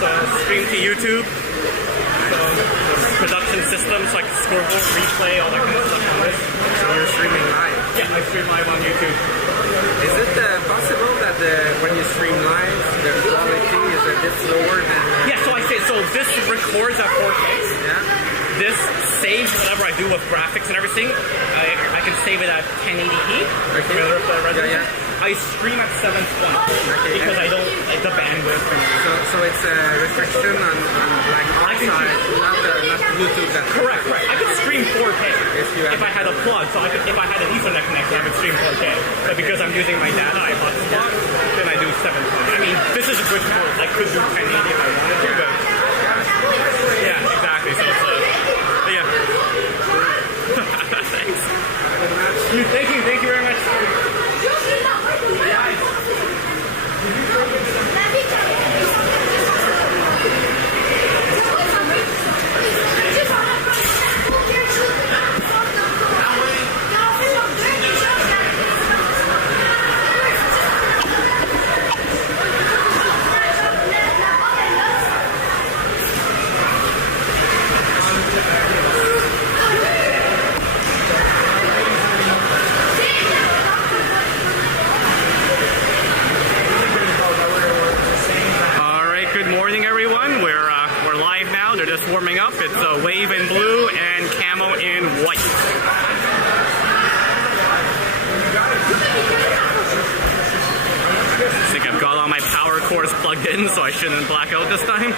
So stream to YouTube. So production systems like scoreboard, replay, all that kind of stuff on this. So you're streaming live? Yeah, I stream live on YouTube. Is it possible that when you stream live, the quality is a bit lower than... Yeah, so this records at 4K. Yeah. This saves whatever I do with graphics and everything. I can save it at 1080p. Okay. Familiar with that resolution? Yeah. I stream at 720 because I don't like the bandwidth. So it's a restriction on like outside, not Bluetooth. Correct. I could stream 4K if I had a plug. So if I had an Ethernet connection, I could stream 4K. But because I'm using my data, I hotspot, then I do 720. I mean, this is a good tool. I could do 1080 if I wanted to, but yeah, exactly. So it's yeah. Thanks. Thank you very much. Warming up. It's Wave in blue and Camo in white. I think I've got all my power cords plugged in, so I shouldn't black out this time.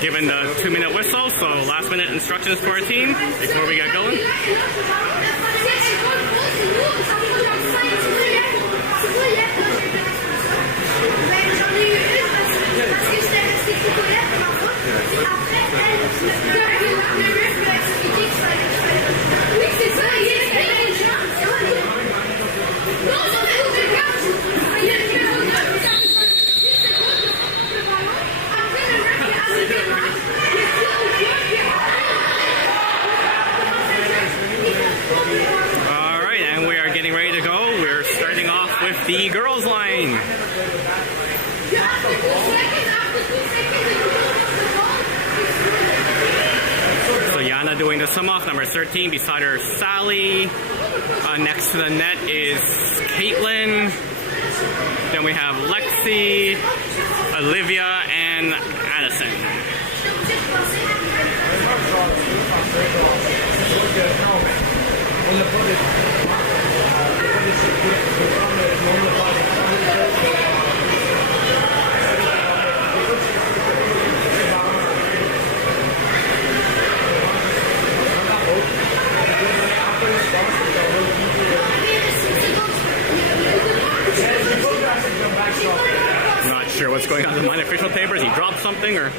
Given the 2-minute whistle, so last minute instructions for our team before we get going. The girls line. So Yana doing the sum off, number 13. Beside her, Sally. Next to the net is Caitlin. Then we have Lexi, Olivia, and Addison. Not sure what's going on with my official papers. He dropped something or...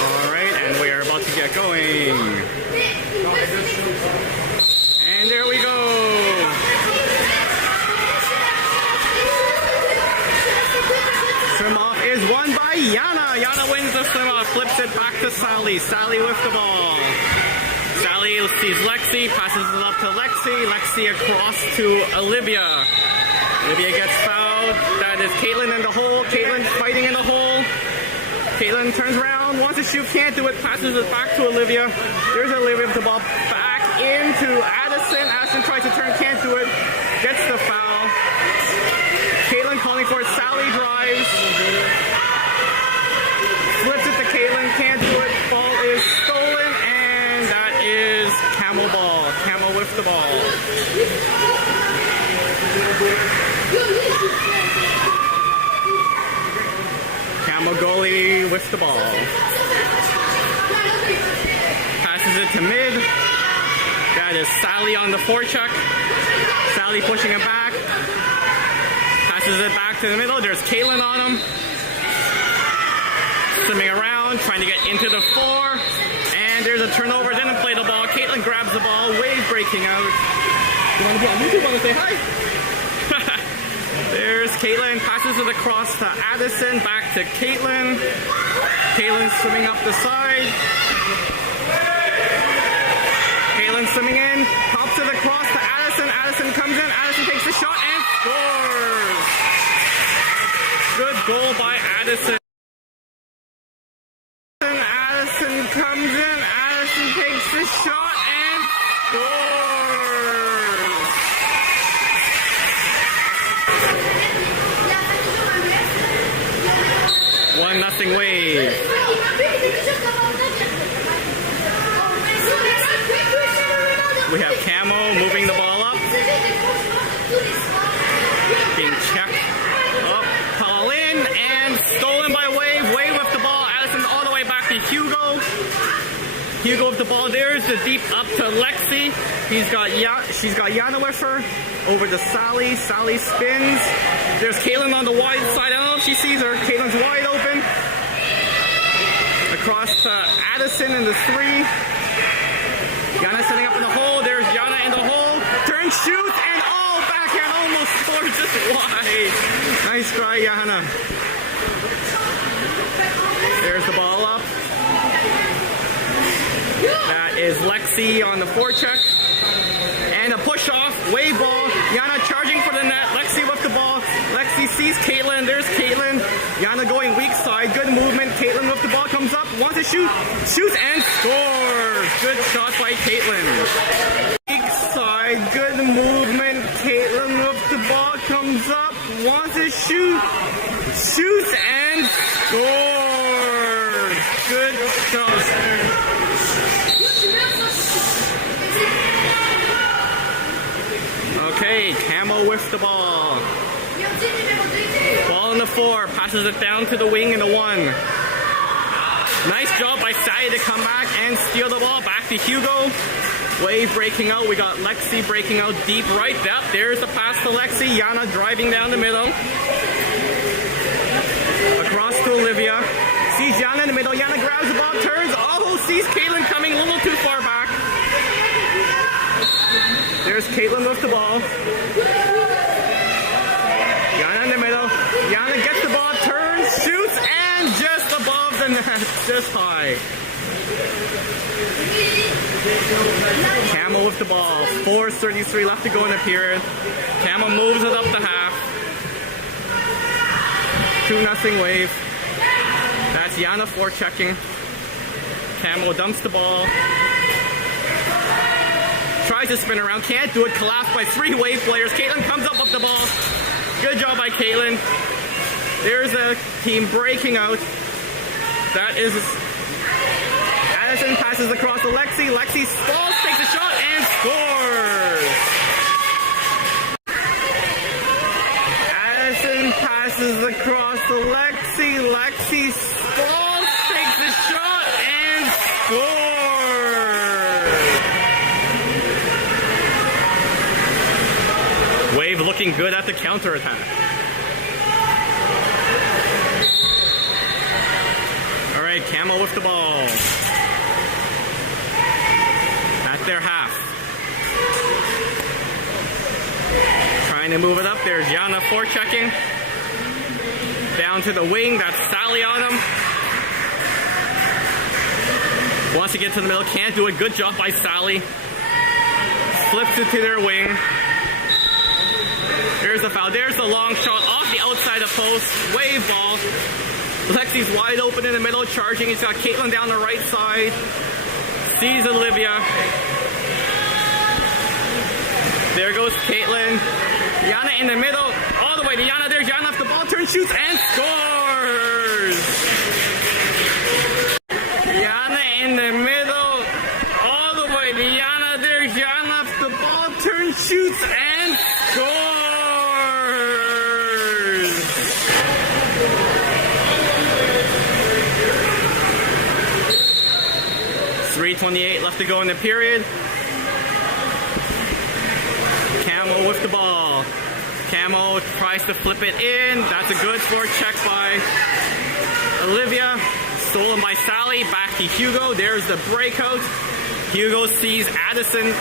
Alright, and we are about to get going. And there we go. Swim off is won by Yana. Yana wins the swim off, flips it back to Sally. Sally with the ball. Wave sees Lexi, passes it up to Lexi. Lexi across to Olivia. Olivia gets fouled. That is Caitlin in the hole. Caitlin fighting in the hole. Caitlin turns around, wants to shoot, can't do it, passes it back to Olivia. There's Olivia with the ball back into Addison. Addison tries to turn, can't do it, gets the foul. Caitlin calling for it, Sally drives. Flips it to Caitlin, can't do it, ball is stolen, and that is CAMO ball. CAMO with the ball. CAMO goalie with the ball. Passes it to mid. That is Sally on the forecheck. Sally pushing it back. Passes it back to the middle. There's Caitlin on him. Swimming around, trying to get into the four. And there's a turnover. Didn't play the ball. Caitlin grabs the ball. Wave breaking out. You want to be on YouTube? Want to say hi? There's Caitlin, passes it across to Addison, back to Caitlin. Caitlin swimming up the side. Caitlin swimming in, pops it across to Addison. Addison comes in, Addison takes the shot and scores. Good goal by Addison. Addison comes in, Addison takes the shot and scores. 1-0 Wave. We have CAMO moving the ball up. Being checked. Up, ball in, and stolen by Wave. Wave with the ball. Addison all the way back to Hugo. Hugo with the ball. There's the deep up to Lexi. She's got Yana with her. Over to Sally. Sally spins. There's Caitlin on the wide side. I don't know if she sees her. Caitlin's wide open. Across to Addison in the three. Yana setting up in the hole. There's Yana in the hole. Turn, shoots, and backhand almost scores just wide. Nice try, Yana. There's the ball up. That is Lexi on the forecheck. And a push off. Wave ball. Yana charging for the net. Lexi with the ball. Lexi sees Caitlin. There's Caitlin. Yana going weak side. Good movement. Caitlin with the ball comes up. Wants to shoot. Shoots and scores. Good shot by Caitlin. Weak side. Good movement. Caitlin with the ball comes up. Wants to shoot. Shoots and scores. Good shot. Okay, CAMO with the ball. Ball on the four, passes it down to the wing in the one. Nice job by Sally to come back and steal the ball. Back to Hugo. Wave breaking out. We got Lexi breaking out deep right. There's the pass to Lexi. Yana driving down the middle. Across to Olivia. Sees Yana in the middle. Yana grabs the ball, turns. Sees Caitlin coming a little too far back. There's Caitlin with the ball. Yana in the middle. Yana gets the ball, turns, shoots, and just above the net, just high. CAMO with the ball. 4:33 left to go in the period. CAMO moves it up to half. 2-0 Wave. That's Yana forechecking. CAMO dumps the ball. Tries to spin around, can't do it, collapsed by 3 Wave players. Caitlin comes up with the ball. Good job by Caitlin. There's a team breaking out. That is Addison passes across to Lexi. Lexi falls, takes a shot, and scores. Addison passes across to Lexi. Lexi falls, takes a shot, and scores. Wave looking good at the counterattack. All right, CAMO with the ball. At their half. Trying to move it up. There's Yana forechecking. Down to the wing. That's Sally on him. Wants to get to the middle, can't do it. Good job by Sally. Flips it to their wing. There's the foul. There's the long shot off the outside of post. Wave ball. Lexi's wide open in the middle, charging. He's got Caitlin down the right side. Sees Olivia. There goes Caitlin. Yana in the middle. All the way to Yana. There's Yana off the ball. Turns, shoots, and scores! Yana in the middle. All the way to Yana. There's Yana off the ball. Turns, shoots, and scores! 3:28 left to go in the period. CAMO with the ball. CAMO tries to flip it in. That's a good forecheck by Olivia. Stolen by Sally. Back to Hugo. There's the breakout. Hugo sees Addison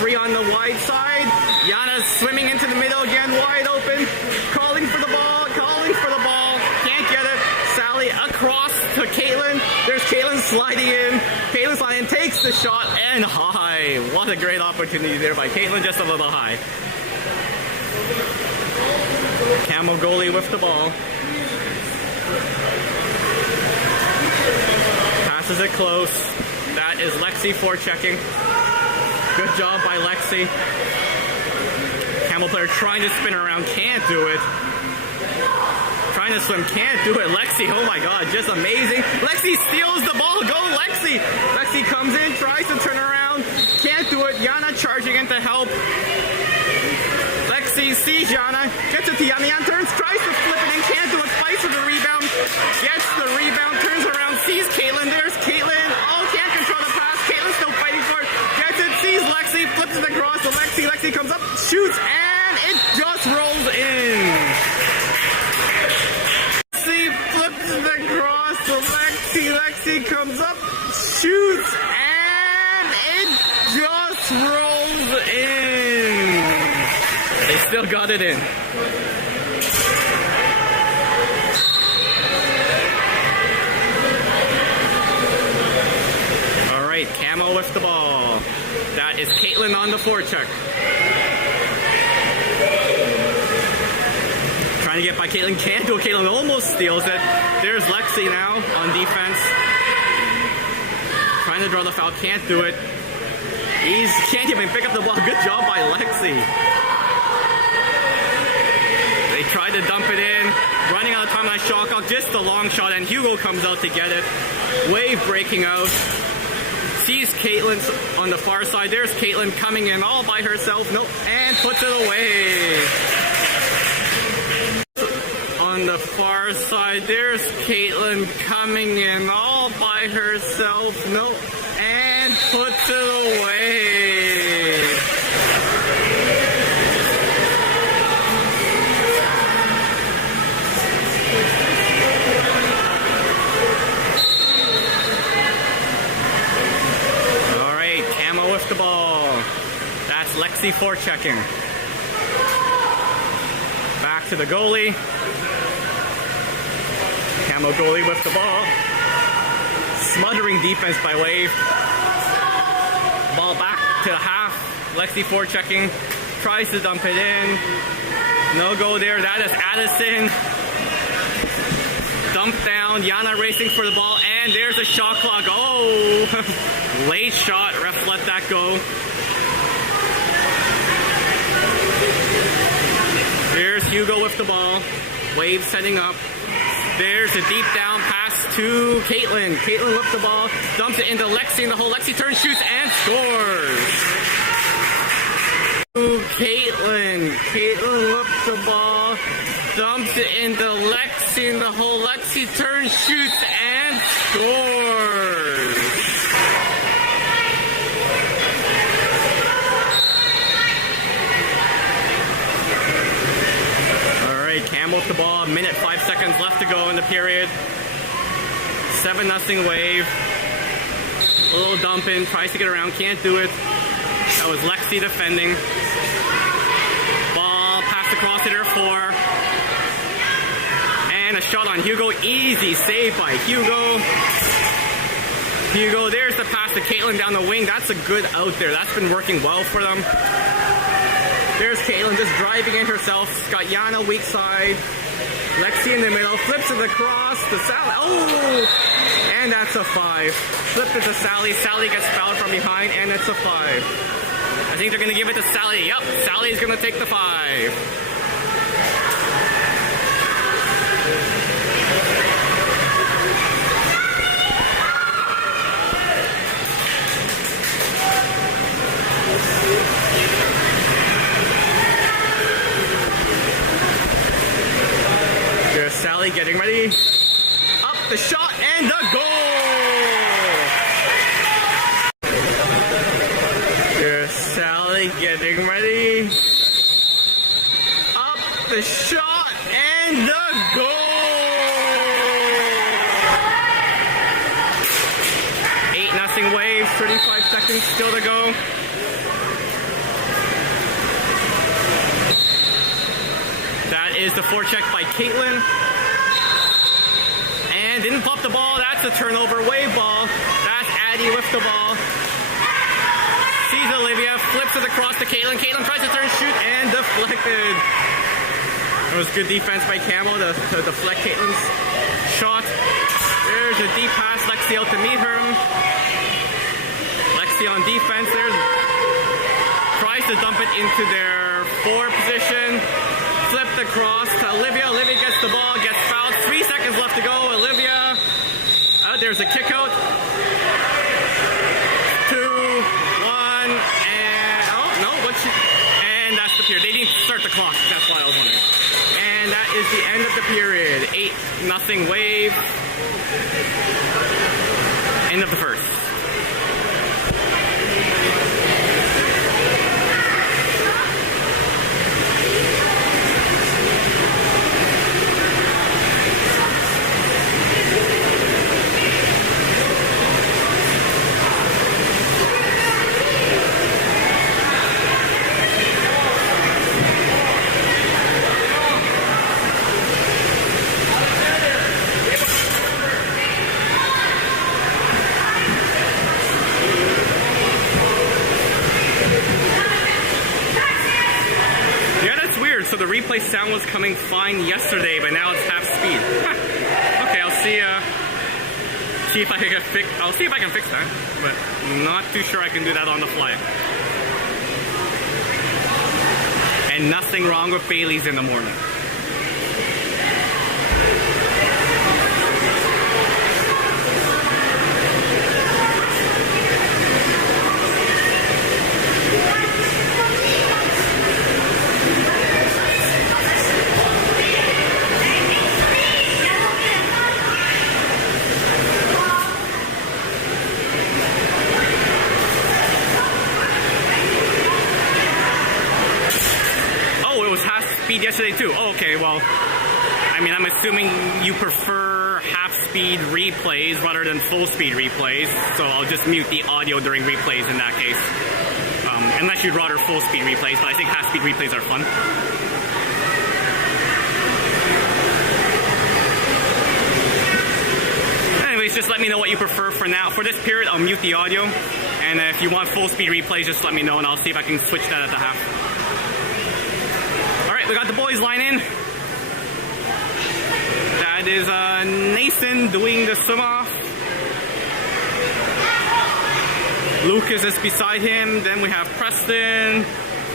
free on the wide side. Yana's swimming into the middle again, wide open. Calling for the ball. Calling for the ball. Can't get it. Sally across to Caitlin. There's Caitlin sliding in. Caitlin sliding in, takes the shot and high. What a great opportunity there by Caitlin, just a little high. CAMO goalie with the ball. Passes it close. That is Lexi forechecking. Good job by Lexi. CAMO player trying to spin around, can't do it. Trying to swim, can't do it. Lexi, oh my god, just amazing. Lexi steals the ball, go Lexi! Lexi comes in, tries to turn around, can't do it. Yana charging in to help. Lexi sees Yana, gets it to Yana. Yana turns, tries to flip it in, can't do it. Fights for the rebound, gets the rebound, turns around, sees Caitlin. There's Caitlin. Oh, can't control the pass. Caitlin's still fighting for it. Gets it, sees Lexi, flips it across to Lexi. Lexi comes up, shoots, and it just rolls in. Lexi comes up, shoots, and it just rolls in. They still got it in. All right, CAMO with the ball. That is Caitlin on the forecheck. Trying to get by Caitlin, can't do it. Caitlin almost steals it. There's Lexi now on defense. Trying to draw the foul, can't do it. He can't even pick up the ball. Good job by Lexi. They tried to dump it in. Running out of time on a shot clock. Just a long shot, and Hugo comes out to get it. Wave breaking out. Sees Caitlin on the far side. There's Caitlin coming in all by herself. Nope, and puts it away. On the far side, there's Caitlin coming in all by herself. Nope, and puts it away. All right, CAMO with the ball. That's Lexi forechecking. Back to the goalie. CAMO goalie with the ball. Smothering defense by Wave. Ball back to half. Lexi forechecking. Tries to dump it in. No go there. That is Addison. Dump down. Yana racing for the ball. And there's a shot clock. Oh! Late shot. Ref let that go. There's Hugo with the ball. Wave setting up. There's a deep down pass to Caitlin. Caitlin with the ball, dumps it into Lexi in the hole. Lexi turns, shoots, and scores. To Caitlin. Caitlin with the ball, dumps it into Lexi in the hole. Lexi turns, shoots, and scores. CAMO with the ball, 1:05 seconds left to go in the period. 7-0 Wave. A little dump in, tries to get around, can't do it. That was Lexi defending. Ball passed across to their 4. And a shot on Hugo, easy save by Hugo. Hugo, there's the pass to Caitlin down the wing. That's a good out there. That's been working well for them. There's Caitlin just driving in herself. Got Yana weak side. Lexi in the middle. Flips it across to Sally. Oh! And that's a 5. Flipped it to Sally. Sally gets fouled from behind, and it's a 5. I think they're going to give it to Sally. Yup, Sally's going to take the 5. There's Sally getting ready. Up the shot and the goal! There's Sally getting ready. Up the shot and the goal! 8-0 Waves, 35 seconds still to go. That is the forecheck by Caitlin. And didn't pop the ball. That's a turnover. Wave ball. That's Addie with the ball. Sees Olivia. Flips it across to Caitlin. Caitlin tries to turn, shoot, and deflected. It was good defense by CAMO to deflect Caitlin's shot. There's a deep pass. Lexi out to meet her. Lexi on defense. There's tries to dump it into their 4 position. Flipped across to Olivia. Olivia gets the ball, gets fouled. 3 seconds left to go. Olivia. There's a kick out. 2, 1, and no, and that's the period. They didn't start the clock. That's why I was wondering. And that is the end of the period. 8-0 Wave. End of the first. So the replay sound was coming fine yesterday, but now it's half speed. Okay, I'll see if I can fix. I'll see if I can fix that, but not too sure I can do that on the fly. And nothing wrong with Bailey's in the morning. Yesterday too. Oh, okay, well, I mean, I'm assuming you prefer half-speed replays rather than full-speed replays, so I'll just mute the audio during replays in that case. Unless you'd rather full-speed replays, but I think half-speed replays are fun. Anyways, just let me know what you prefer for now. For this period, I'll mute the audio, and if you want full-speed replays, just let me know, and I'll see if I can switch that at the half. We got the boys line in. That is Nathan doing the swim off. Lucas is beside him. Then we have Preston.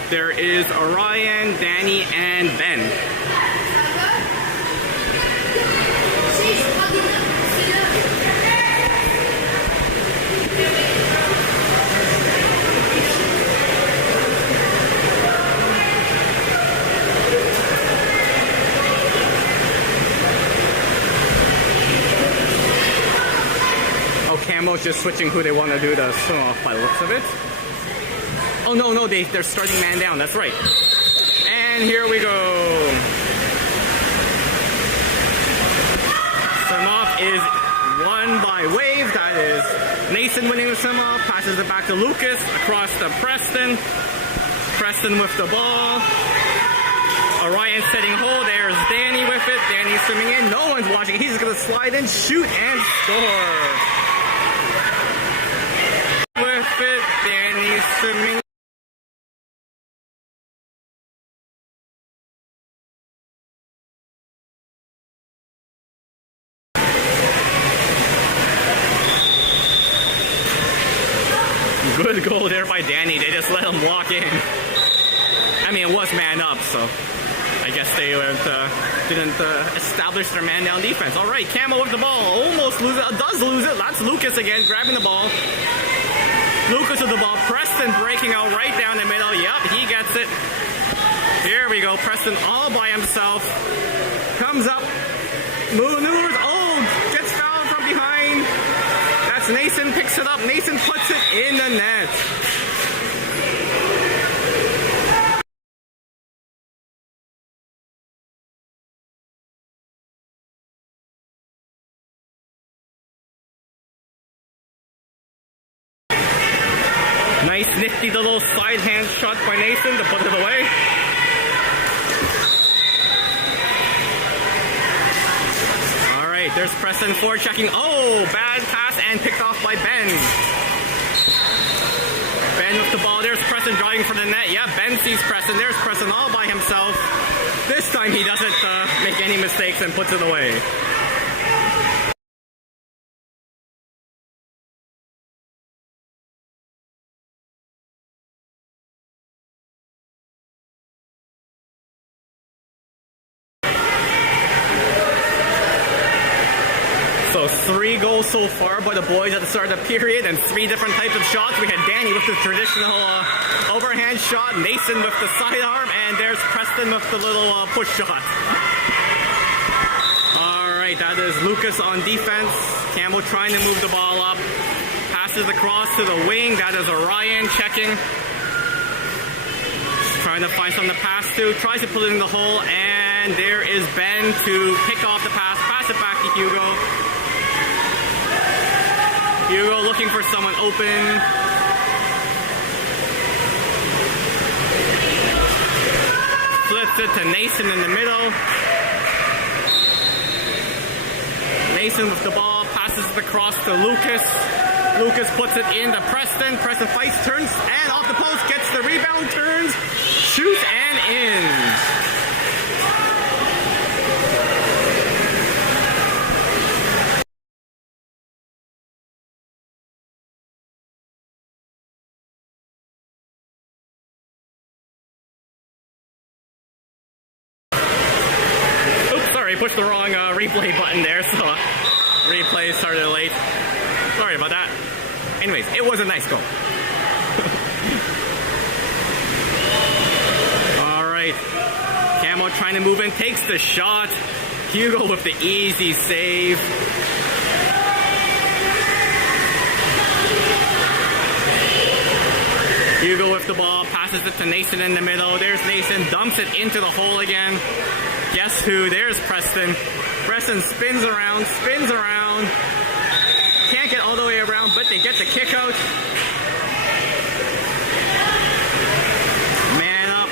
There is Orion, Danny, and Ben. CAMO's just switching who they want to do the swim off by the looks of it. Oh no, they're starting man down, that's right. And here we go. Swim off is won by Wave. That is Nathan winning the swim off. Passes it back to Lucas, across to Preston. Preston with the ball. Orion setting hole. There's Danny with it. Danny swimming in. No one's watching. He's just going to slide in, shoot, and score. Good goal there by Danny. They just let him walk in. I mean, it was man up, so I guess they didn't establish their man down defense. All right, CAMO with the ball. Almost lose it. Does lose it. That's Lucas again, grabbing the ball. Lucas with the ball. Preston breaking out right down the middle. Yep, he gets it. Here we go. Preston all by himself. Comes up. Maneuvers. Oh, gets fouled from behind. That's Nason. Picks it up. Nason puts it in the net. Nice nifty little side hand shot by Nason to put it away. Alright, there's Preston forechecking. Oh, bad pass and picked off by Ben. Ben with the ball. There's Preston driving for the net. Yeah, Ben sees Preston. There's Preston all by himself. This time he doesn't make any mistakes and puts it away. So 3 goals so far by the boys at the start of the period and 3 different types of shots. We had Danny with the traditional overhand shot, Nason with the sidearm, and there's Preston with the little push shot. Alright, that is Lucas on defense. CAMO trying to move the ball up. Passes across to the wing. That is Orion checking. Trying to find something to pass to. Tries to put it in the hole, and there is Ben to pick off the pass. Pass it back to Hugo. Hugo looking for someone open. Flips it to Nason in the middle. Nason with the ball, passes it across to Lucas. Lucas puts it into Preston. Preston fights, turns, and off the post, gets the rebound, turns, shoots, and in. Pushed the wrong replay button there, so replay started late. Sorry about that. Anyways, it was a nice goal. Alright. CAMO trying to move in, takes the shot. Hugo with the easy save. Hugo with the ball, passes it to Nason in the middle. There's Nason, dumps it into the hole again. Guess who? There's Preston. Preston spins around. Can't get all the way around, but they get the kick out. Man up.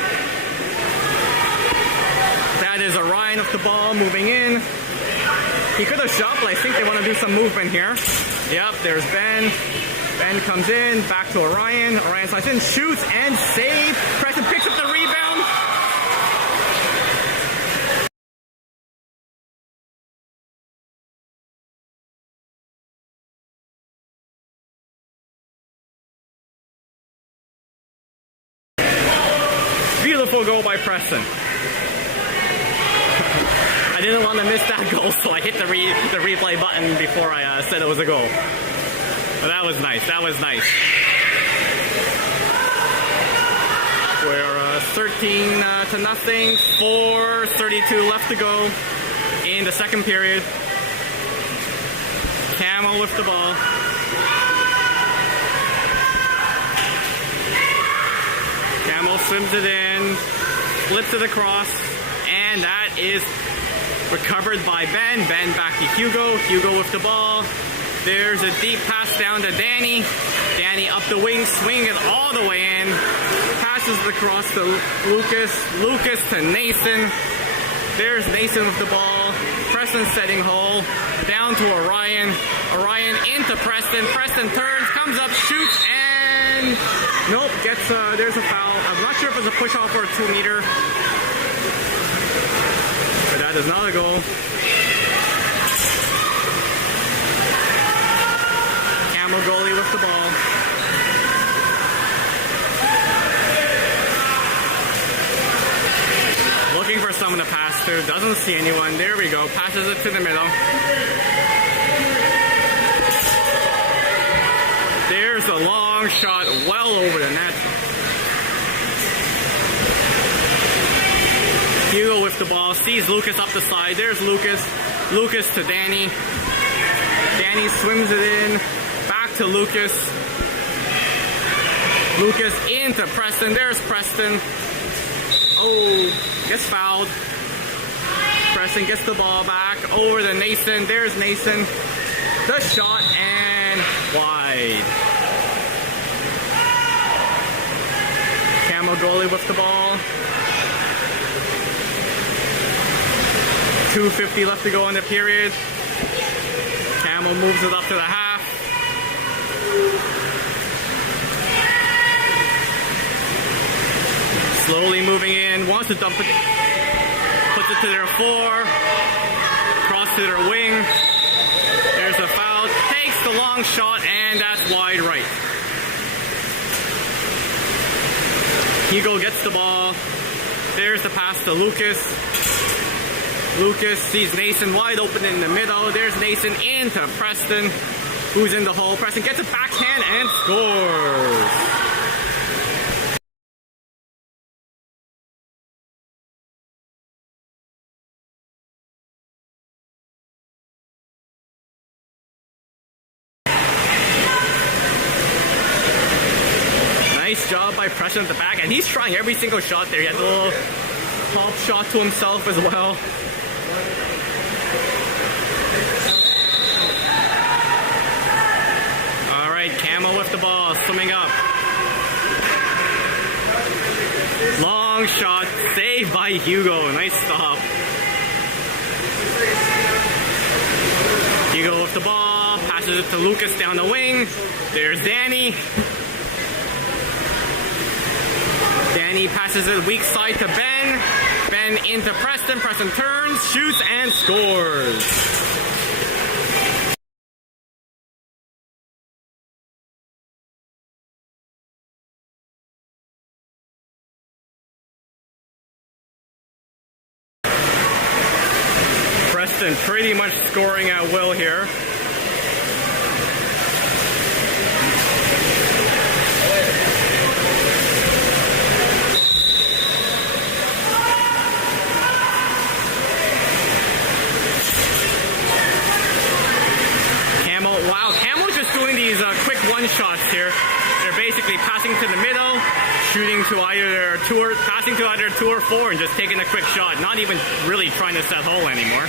That is Orion with the ball, moving in. He could have shot, but I think they want to do some movement here. Yep, there's Ben. Ben comes in, back to Orion. Orion slides in, shoots, and save. Preston picks up the rebound. Beautiful goal by Preston. I didn't want to miss that goal, so I hit the replay button before I said it was a goal. But that was nice. That was nice. We're 13-0. 4:32 left to go in the second period. CAMO with the ball. CAMO swims it in, flips it across, and that is recovered by Ben. Ben back to Hugo. Hugo with the ball. There's a deep pass down to Danny. Danny up the wing, swinging it all the way in. Passes it across to Lucas. Lucas to Nason. There's Nason with the ball. Preston setting hole. Down to Orion. Orion into Preston. Preston turns, comes up, shoots, and nope, gets there's a foul. I'm not sure if it's a push off or a 2-meter. But that is not a goal. CAMO goalie with the ball. it, doesn't see anyone. There we go, passes it to the middle. There's a long shot well over the net. Hugo with the ball, sees Lucas up the side. There's Lucas. Lucas to Danny. Danny swims it in. Back to Lucas. Lucas into Preston. There's Preston. Oh, gets fouled. Preston gets the ball back. Over to Nathan. There's Nathan. The shot and wide. CAMO goalie with the ball. 2:50 left to go in the period. CAMO moves it up to the half. Slowly moving in, wants to dump it, puts it to their four, cross to their wing. There's a foul, takes the long shot, and that's wide right. Hugo gets the ball. There's the pass to Lucas. Lucas sees Nathan wide open in the middle. There's Nathan into Preston, who's in the hole. Preston gets a backhand and scores. Nice job by Preston at the back, and he's trying every single shot there. He has a little pop shot to himself as well. Alright, CAMO with the ball, swimming up. Long shot, saved by Hugo. Nice stop. Hugo with the ball, passes it to Lucas down the wing. There's Danny. Danny passes it weak side to Ben. Ben into Preston. Preston turns, shoots, and scores. Preston pretty much scoring at will here. Wow, CAMO's just doing these quick one-shots here. They're basically passing to the middle, shooting to either passing to either 2 or 4, and just taking a quick shot. Not even really trying to set hole anymore.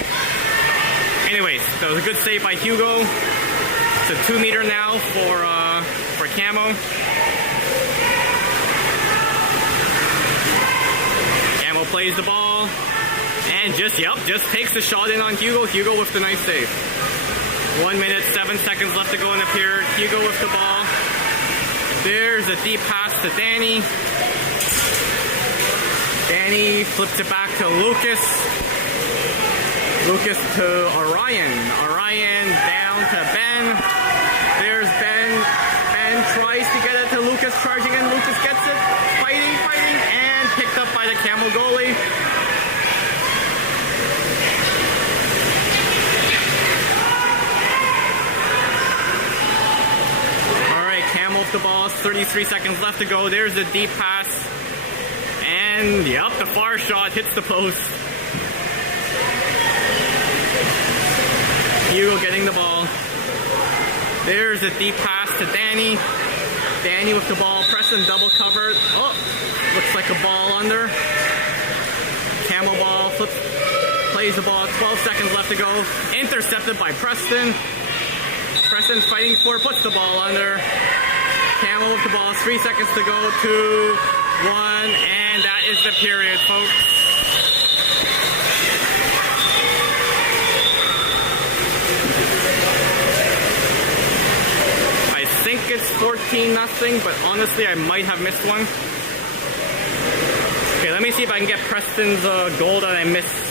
Anyways, that was a good save by Hugo. It's a 2-meter now for CAMO. CAMO plays the ball, and just takes the shot in on Hugo. Hugo with the nice save. 1 minute, 7 seconds left to go in the period. Hugo with the ball. There's a deep pass to Danny. Danny flips it back to Lucas. Lucas to Orion. Orion down to Ben. There's Ben. Ben tries to get it to Lucas, charging in. Lucas gets it. Fighting, and picked up by the CAMO goalie. The ball, 33 seconds left to go. There's the deep pass. And yep, the far shot hits the post. Hugo getting the ball. There's a deep pass to Danny. Danny with the ball. Preston double covered. Oh, looks like a ball under. CAMO ball, flips, plays the ball. 12 seconds left to go. Intercepted by Preston. Preston's fighting for it, puts the ball under. CAMO with the ball, 3 seconds to go, 2, 1, and that is the period, folks. I think it's 14-0, but honestly, I might have missed one. Okay, let me see if I can get Preston's goal that I missed.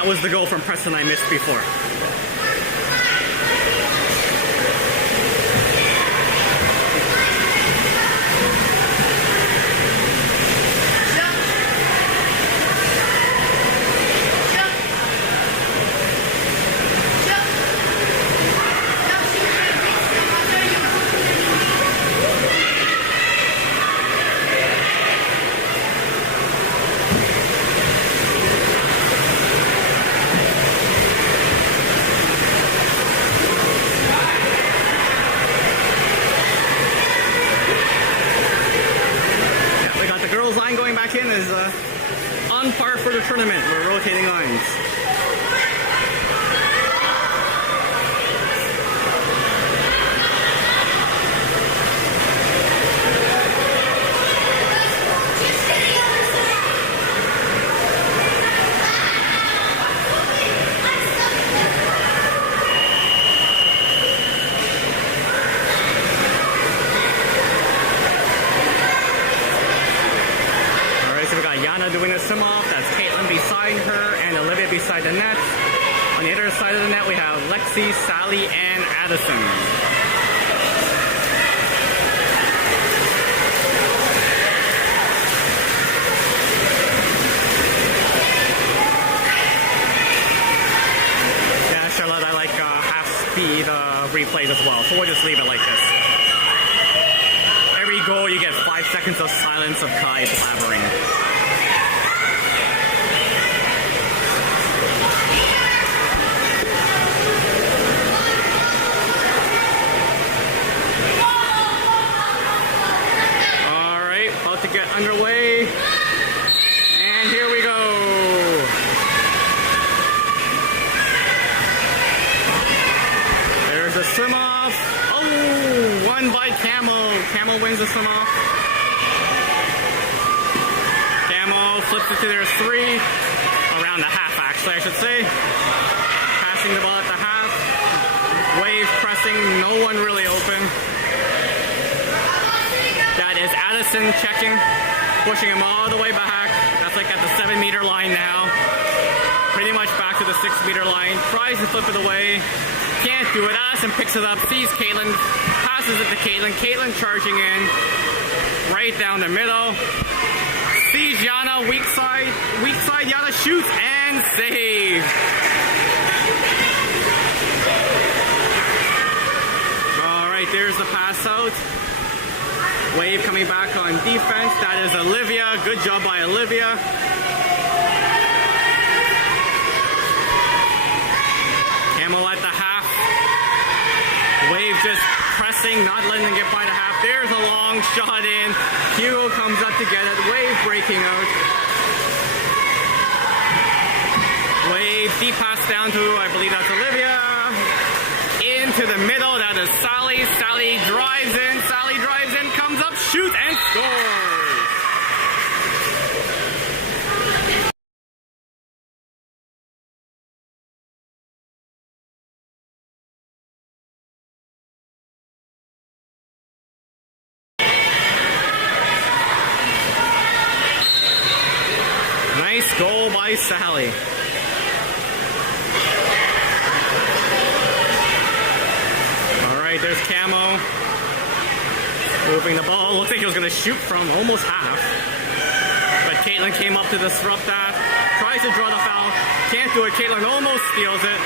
That was the goal from Preston I missed before. Line going back in is on par for the tournament. We're rotating lines. Doing a swim off. That's Caitlin beside her and Olivia beside the net. On the other side of the net we have Lexi, Sally, and Addison. Yeah, Charlotte, I like half-speed replays as well, so we'll just leave it like this. Every goal you get 5 seconds of silence of Kai blabbering. Get underway, and here we go. There's a swim off. Oh, won by CAMO. CAMO wins the swim off. CAMO flips it to their 3, around the half actually I should say. Passing the ball at the half. Wave pressing, no one really open. That is Addison checking, pushing him all the way back. That's like at the 7-meter line now. Pretty much back to the 6-meter line. Tries to flip it away. Can't do it. Addison picks it up, sees Caitlin, passes it to Caitlin. Caitlin charging in. Right down the middle. Sees Yana, weak side. Weak side, Yana shoots and saves. Alright, there's the pass out. Wave coming back on defense. That is Olivia. Good job by Olivia. CAMO at the half. Wave just pressing, not letting them get by the half. There's a long shot in. Hugo comes up to get it. Wave breaking out. Wave deep pass down to, I believe that's Olivia. Into the middle. That is Sally. Sally drives in. Sally drives in. Comes up, shoots, and scores! Nice goal by Sally. Alright, there's CAMO. Moving the ball. Looks like he was going to shoot from almost half. But Caitlin came up to disrupt that. Tries to draw the foul. Can't do it. Caitlin almost steals it.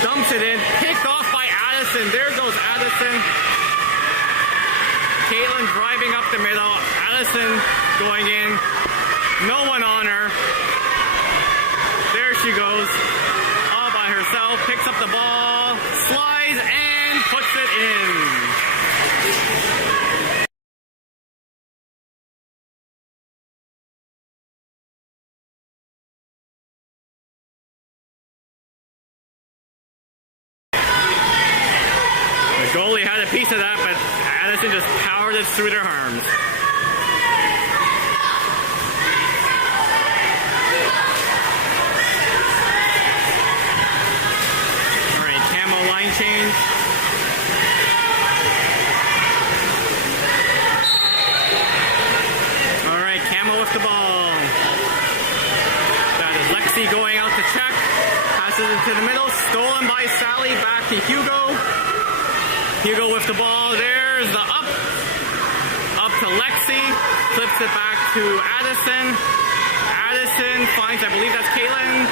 Dumps it in. Picked off by Addison. There goes Addison. Caitlin driving up the middle. Addison going in. No one on her. There she goes. All by herself. Picks up the ball. Slides and puts it in. The goalie had a piece of that, but Addison just powered it through their arms. All right, CAMO line change. All right, CAMO with the ball. That is Lexi going out passes it to the middle, stolen by Sally, back to Hugo. Hugo with the ball, there's the up to Lexi, flips it back to Addison. Addison finds, I believe that's Caitlin,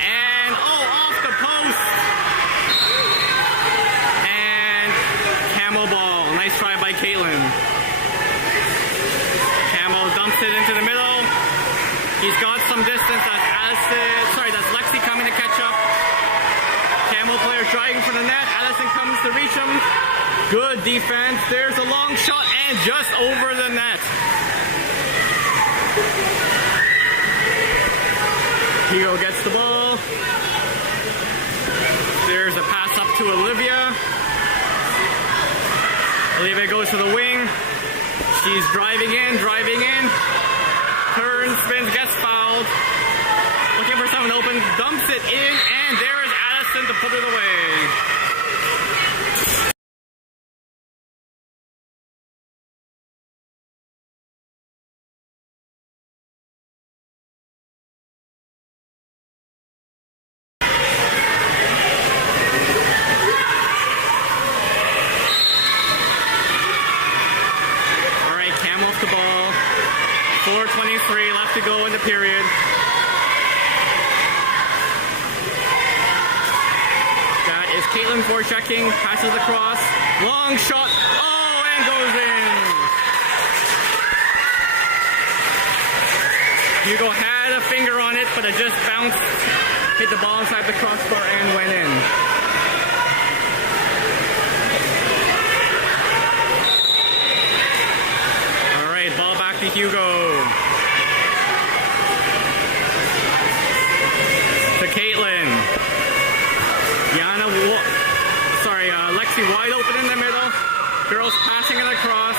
and off the post. And CAMO ball, nice try by Caitlin. CAMO dumps it into the middle. He's got some distance, that's Lexi coming to catch up. CAMO player driving for the net, Addison comes to reach him. Good defense, there's a long shot and just over the net. Hugo gets the ball. There's a pass up to Olivia. Olivia goes to the wing. She's driving in. Turns, spins, gets fouled. Looking for someone open, dumps it in, and there is Addison to put it away. Off the ball. 4:23 left to go in the period. That is Caitlin forechecking, passes across, long shot, and goes in. Hugo had a finger on it, but it just bounced, hit the ball inside the crossbar and went in. Hugo to Caitlin. Lexi wide open in the middle. Girls passing it across.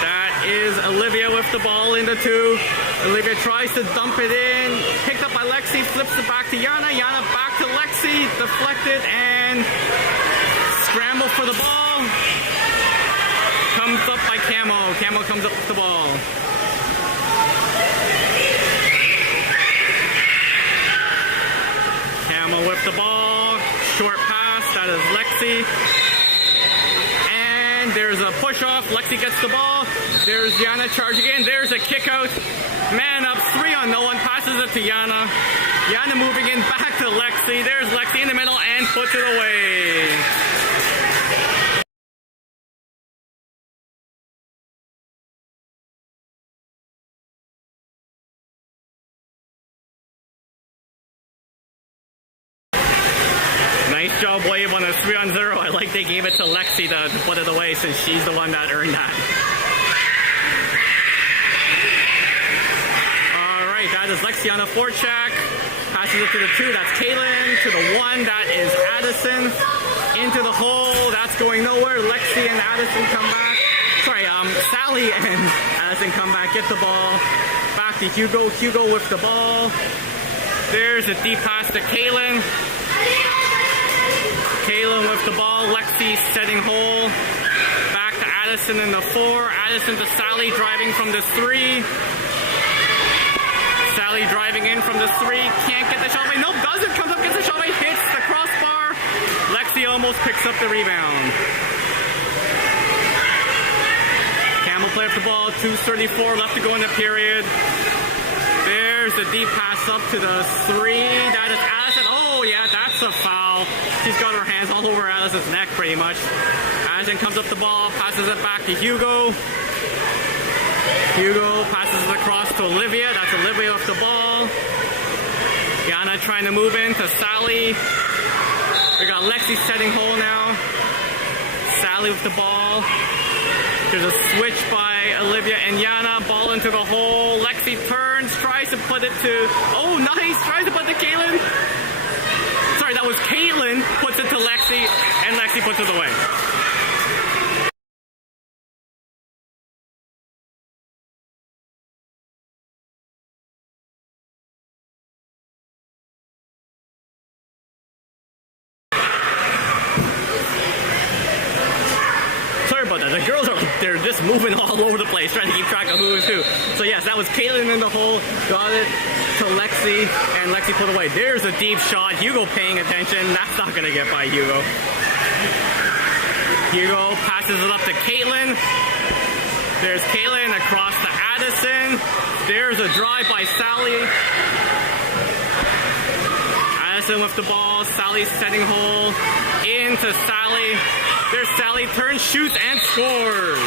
That is Olivia with the ball in the 2. Olivia tries to dump it in. Picked up by Lexi, flips it back to Yana. Yana back to Lexi, deflected and scramble for the ball. Comes up by CAMO. CAMO comes up with the ball. CAMO with the ball. Short pass. That is Lexi. And there's a push off. Lexi gets the ball. There's Yana charging in. There's a kick out. Man up. 3 on no one. Passes it to Yana. Yana moving in back to Lexi. There's Lexi in the middle and puts it away. Nice job, Wave, on a 3-on-0. I like they gave it to Lexi to put it away since she's the one that earned that. Alright, that is Lexi on a forecheck. Passes it to the 2, that's Caitlin. To the 1, that is Addison. Into the hole, that's going nowhere. Lexi and Addison come back. Sally and Addison come back, get the ball. Back to Hugo. Hugo with the ball. There's a deep pass to Caitlin. Caitlin with the ball, Lexi setting hole, back to Addison in the 4, Addison to Sally driving from the 3, Sally driving in from the 3, can't get the shot away, nope, doesn't, comes up, gets the shot away, hits the crossbar, Lexi almost picks up the rebound. CAMO play up the ball, 2:34 left to go in the period. There's the deep pass up to the 3, that is Addison, that's a foul. She's got her hands all over Addison's neck pretty much. Addison comes up the ball, passes it back to Hugo. Hugo passes it across to Olivia. That's Olivia with the ball. Yana trying to move in to Sally. We got Lexi setting hole now. Sally with the ball. There's a switch by Olivia and Yana. Ball into the hole. Lexi turns, tries to put it to... nice! Tries to put it to Caitlin. Sorry, that was Caitlin, puts it to Lexi, and Lexi puts it away. Sorry about that. The girls are just moving all over the place, trying to keep track of who is who. So yes, that was Caitlin in the hole, got it to Lexi, and Lexi put away. There's a deep shot, Hugo paying attention, that's not gonna get by Hugo. Hugo passes it up to Caitlin. There's Caitlin across to Addison. There's a drive by Sally. Addison with the ball, Sally's setting hole, into Sally. There's Sally, turns, shoots, and scores.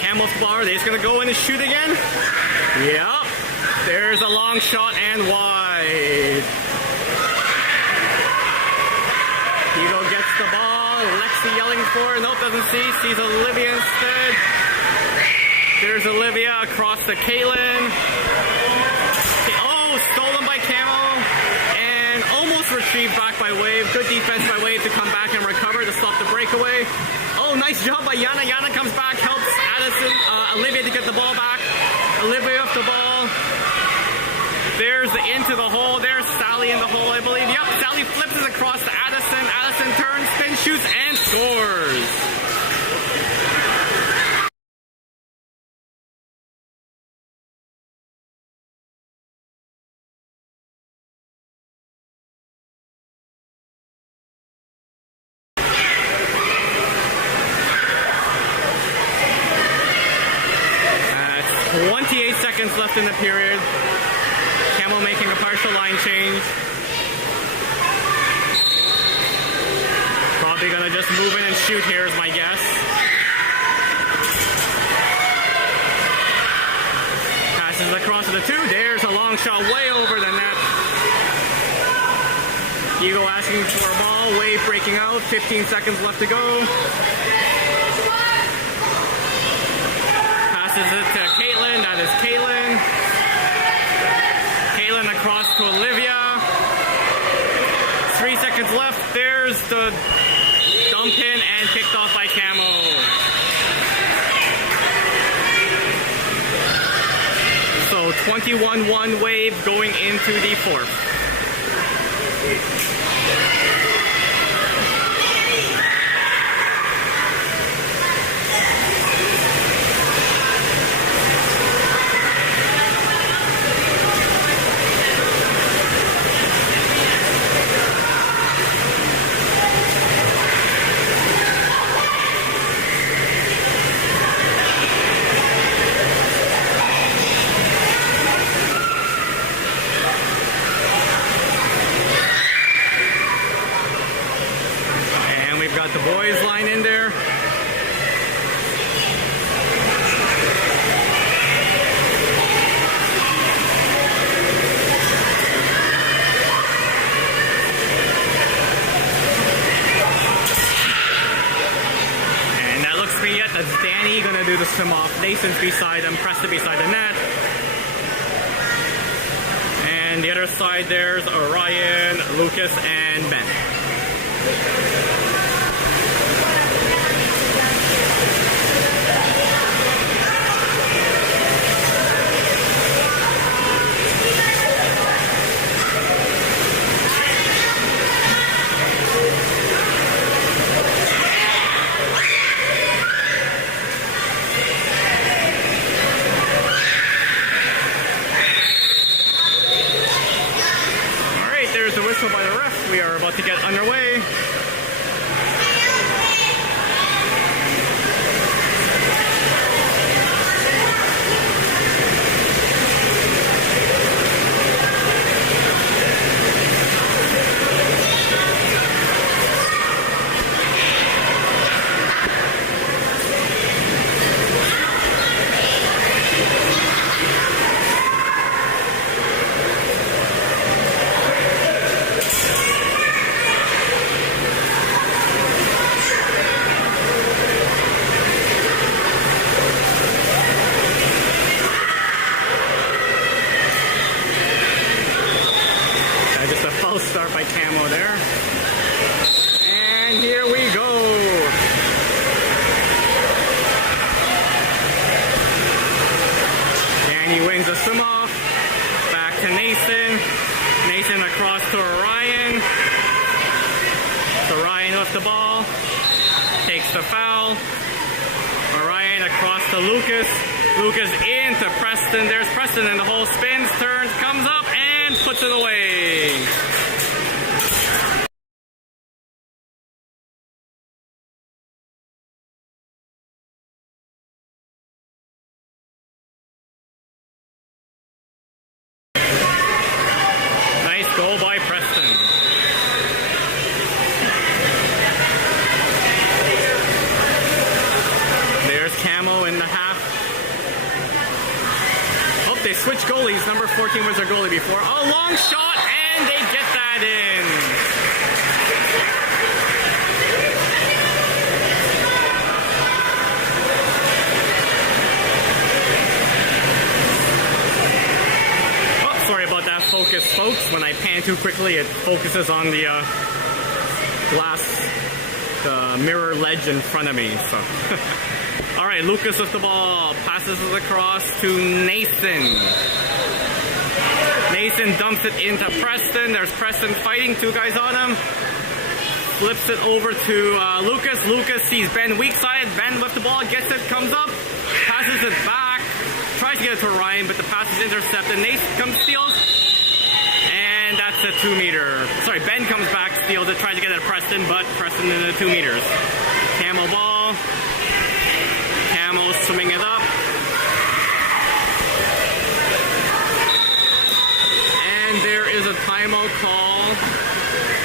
CAMO with the ball, are they just gonna go in and shoot again? Yep. There's a long shot and wide. Hugo gets the ball. Lexi yelling for it. Nope, doesn't see. Sees Olivia instead. There's Olivia across to Caitlin. Oh, stolen by CAMO. And almost retrieved back by Wave. Good defense by Wave to come back and recover to stop the breakaway. Oh, nice job by Yana. Yana comes back, helps Addison, Olivia to get the ball back. Olivia off the ball. There's the into the hole. There's Sally in the hole, I believe. Yep, Sally flips it across to Addison. Addison turns, spin, shoots, and scores. That's 28 seconds left in the period. CAMO making a partial line change. Probably gonna just move in and shoot here is my guess. Passes across to the two. There's a long shot way over the net. Hugo asking for a ball. Wave breaking out. 15 seconds left to go. Passes it to Caitlin. That is Caitlin. Caitlin across to Olivia. 3 seconds left. There's the dump in and picked off by CAMO. So 21-1 Wave going into the fourth. Got the boys line in there. And that looks to me yet. That's Danny gonna do the swim off. Nathan's beside him, Preston beside the net. And the other side there's Orion, Lucas, and Ben. There's the whistle by the ref. We are about to get underway. And he wins the swim off. Back to Nathan. Nathan across to Orion. So Ryan with the ball. Takes the foul. Orion across to Lucas. Lucas into Preston. There's Preston and the hole spins, turns, comes up, and puts it away. Nice goal by Preston. There's CAMO in the half. Oh, they switched goalies. Number 14 was their goalie before. Oh, long shot, and they get that in. Oh, sorry about that focus, folks. When I pan too quickly, it focuses on the glass, the mirror ledge in front of me. So. All right, Lucas with the ball, passes it across to Nathan. Nathan dumps it into Preston. There's Preston fighting, two guys on him. Flips it over to Lucas. Lucas sees Ben weak side. Ben with the ball, gets it, comes up, passes it back, tries to get it to Ryan, but the pass is intercepted. Nathan comes, steals, and that's a 2 meter. Sorry, Ben comes back, steals it, tries to get it to Preston, but Preston in the 2 meters. CAMO ball. CAMO swimming it up. And there is a timeout call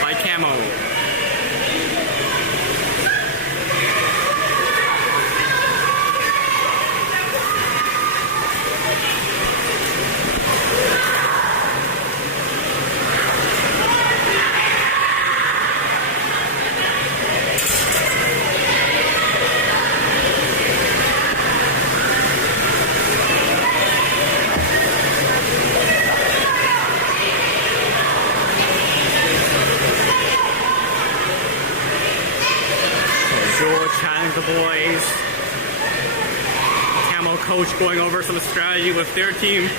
by CAMO. Chatting the boys. CAMO coach going over some strategy with their team.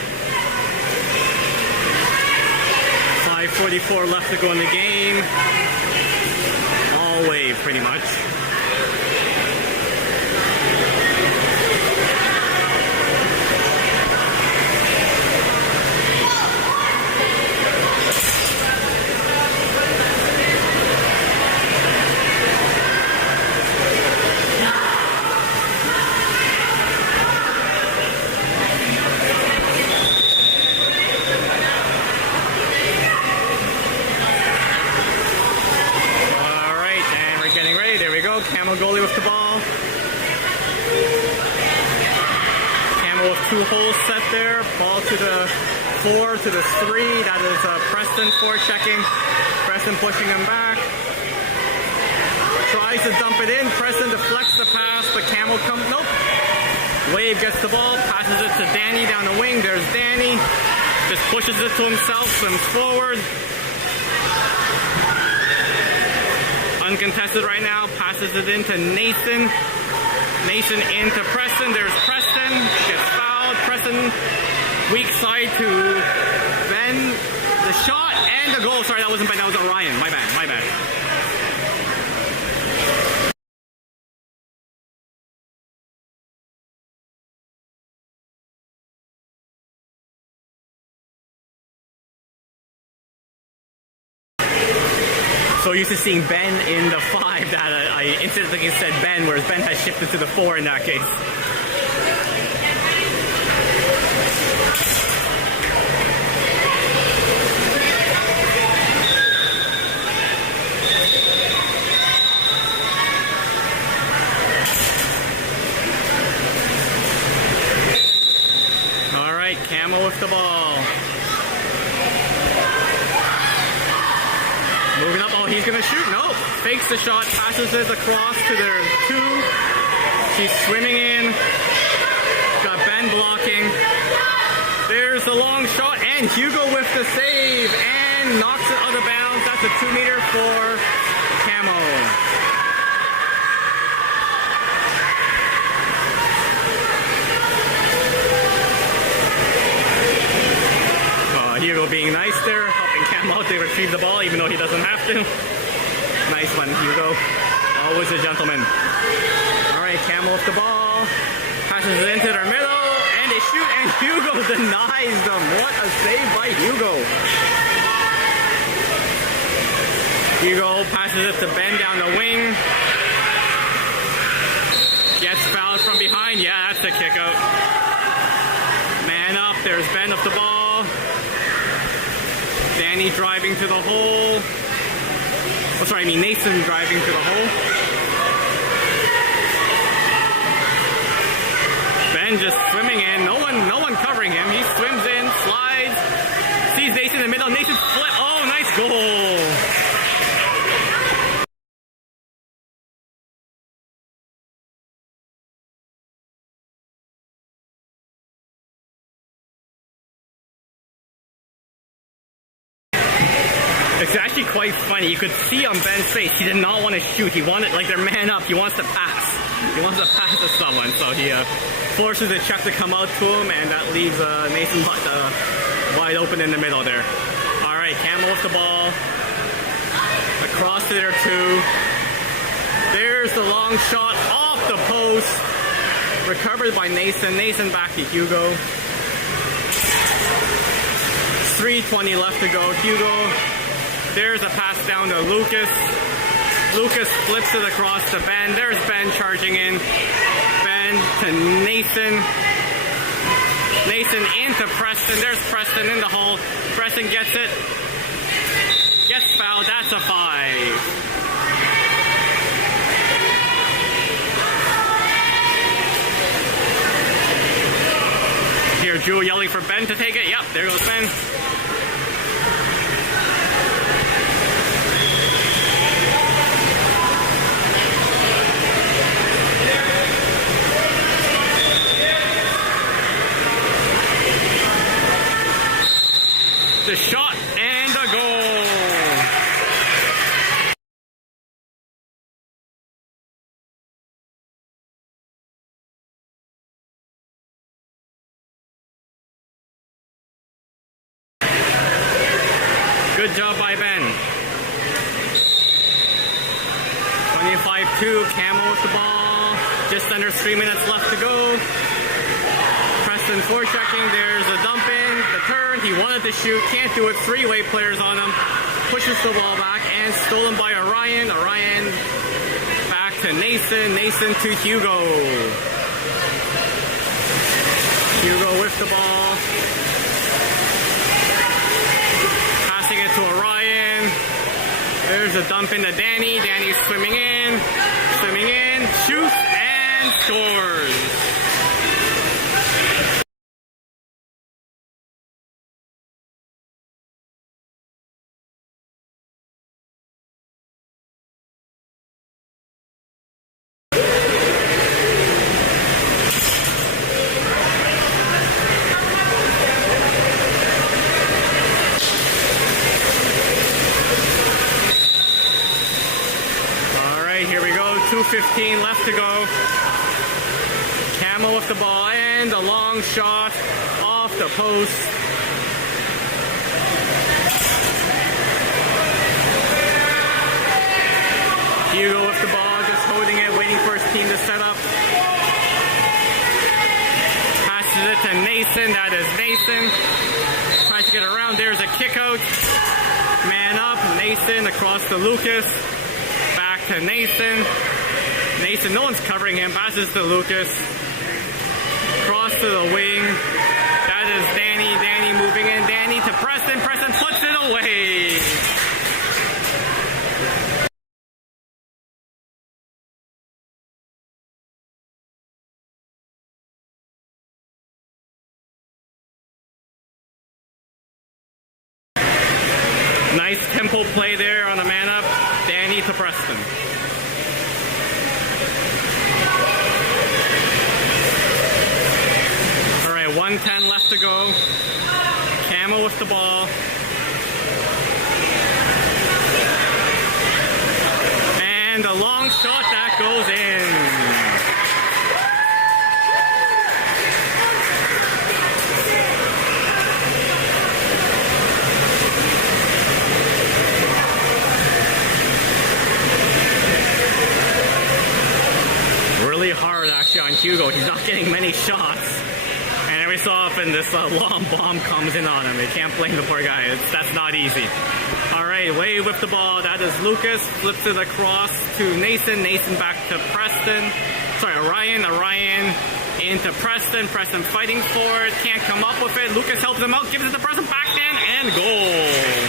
5:44 left to go in the game. All wave, pretty much. CAMO goalie with the ball. CAMO with 2 holes set there. Ball to the 4, to the 3. That is Preston forechecking. Preston pushing him back. Tries to dump it in. Preston deflects the pass, but CAMO comes. Nope. Wave gets the ball, passes it to Danny down the wing. There's Danny. Just pushes it to himself, swims forward. Uncontested right now, passes it into Nathan. Nathan into Preston. There's Preston. Gets fouled. Preston, weak side to Ben. The shot and the goal. Sorry, that wasn't Ben. That was Orion. My bad. My bad. So used to seeing Ben in the 5 that I instantly said Ben, whereas Ben has shifted to the 4 in that case. All right, CAMO with the ball. Moving up, oh, he's gonna shoot. No, fakes the shot, passes it across to their 2. She's swimming in. Got Ben blocking. There's the long shot, and Hugo with the save, and knocks it out of bounds. That's a 2 meter for CAMO. being nice there, helping Cam out to retrieve the ball, even though he doesn't have to. Nice one, Hugo. Always a gentleman. All right, Camo with the ball. Passes it into their middle, and they shoot, and Hugo denies them. What a save by Hugo. Hugo passes it to Ben down the wing. Gets fouled from behind. Yeah, that's a kick out. Man up. There's Ben with the ball. Danny driving to the hole. Oh, sorry, Nathan driving to the hole. Ben just swimming in. No one covering him. He swims in, slides. Sees Nathan in the middle. Nathan flip. Oh, nice goal. It's actually quite funny. You could see on Ben's face, he did not want to shoot. He wanted, like, their man up. He wants to pass. He wants to pass to someone. So he forces the check to come out to him, and that leaves Nathan wide open in the middle there. All right, Camo with the ball. Across to their two. There's the long shot off the post. Recovered by Nathan. Nathan back to Hugo. 3:20 left to go. Hugo. There's a pass down to Lucas. Lucas flips it across to Ben. There's Ben charging in. Ben to Nathan. Nathan into Preston. There's Preston in the hole. Preston gets it. Gets fouled. That's a 5. Here, Drew yelling for Ben to take it. Yep, there goes Ben. The shot and a goal. Good job by Ben. 25-2, Camo with the ball. Just under 3 minutes left to go. Preston forechecking. There's a dump in. The turn. He wanted to shoot. Can't do it. 3-way players on him. Pushes the ball back and stolen by Orion. Orion back to Nathan. Nathan to Hugo. Hugo with the ball. Passing it to Orion. There's a dump into Danny. Danny's swimming in. Swimming in. Shoots and scores. Here we go, 2:15 left to go. Camo with the ball and a long shot off the post. Hugo with the ball, just holding it, waiting for his team to set up. Passes it to Nathan, that is Nathan. Tries to get around, there's a kick out. Man up, Nathan across to Lucas. To Nathan. Nathan, no one's covering him. Passes to Lucas. Cross to the wing. That is Danny. Danny moving in. Danny to Preston. Preston puts it away. Nice tempo play there on a man up. Danny to Preston. All right, 1:10 left to go. Camo with the ball. And a long shot that goes in. Hugo. He's not getting many shots. And every so often this long bomb comes in on him. You can't blame the poor guy. That's not easy. Alright, Wade with the ball. That is Lucas. Flips it across to Nathan. Nathan back to Preston. Sorry, Orion. Orion into Preston. Preston fighting for it. Can't come up with it. Lucas helps him out. Gives it to Preston. Backhand and goal.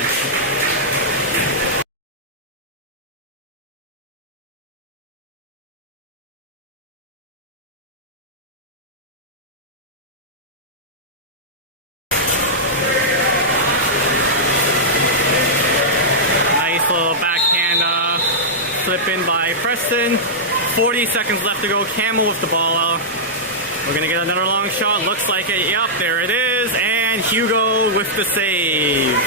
Slip in by Preston. 40 seconds left to go. CAMO with the ball out. We're gonna get another long shot. Looks like it. Yep, there it is. And Hugo with the save.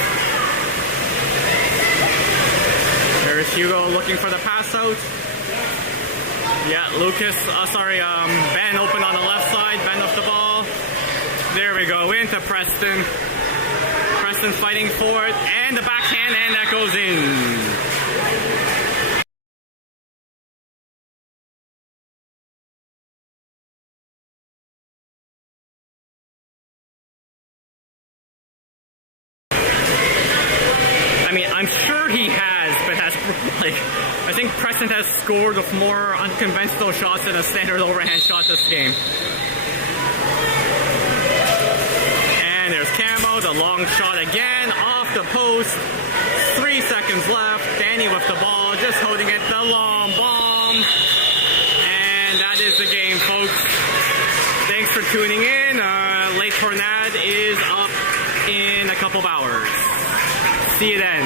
There's Hugo looking for the pass out. Yeah, Lucas, Ben open on the left side. Ben off the ball. There we go, into Preston. Preston fighting for it. And the backhand, and that goes in. I'm sure he has, but I think Preston has scored with more unconventional shots than a standard overhand shot this game. And there's CAMO, the long shot again, off the post. 3 seconds left. Danny with the ball, just holding it, the long bomb. And that is the game, folks. Thanks for tuning in. Late Tornad is up in a couple of hours. See you then.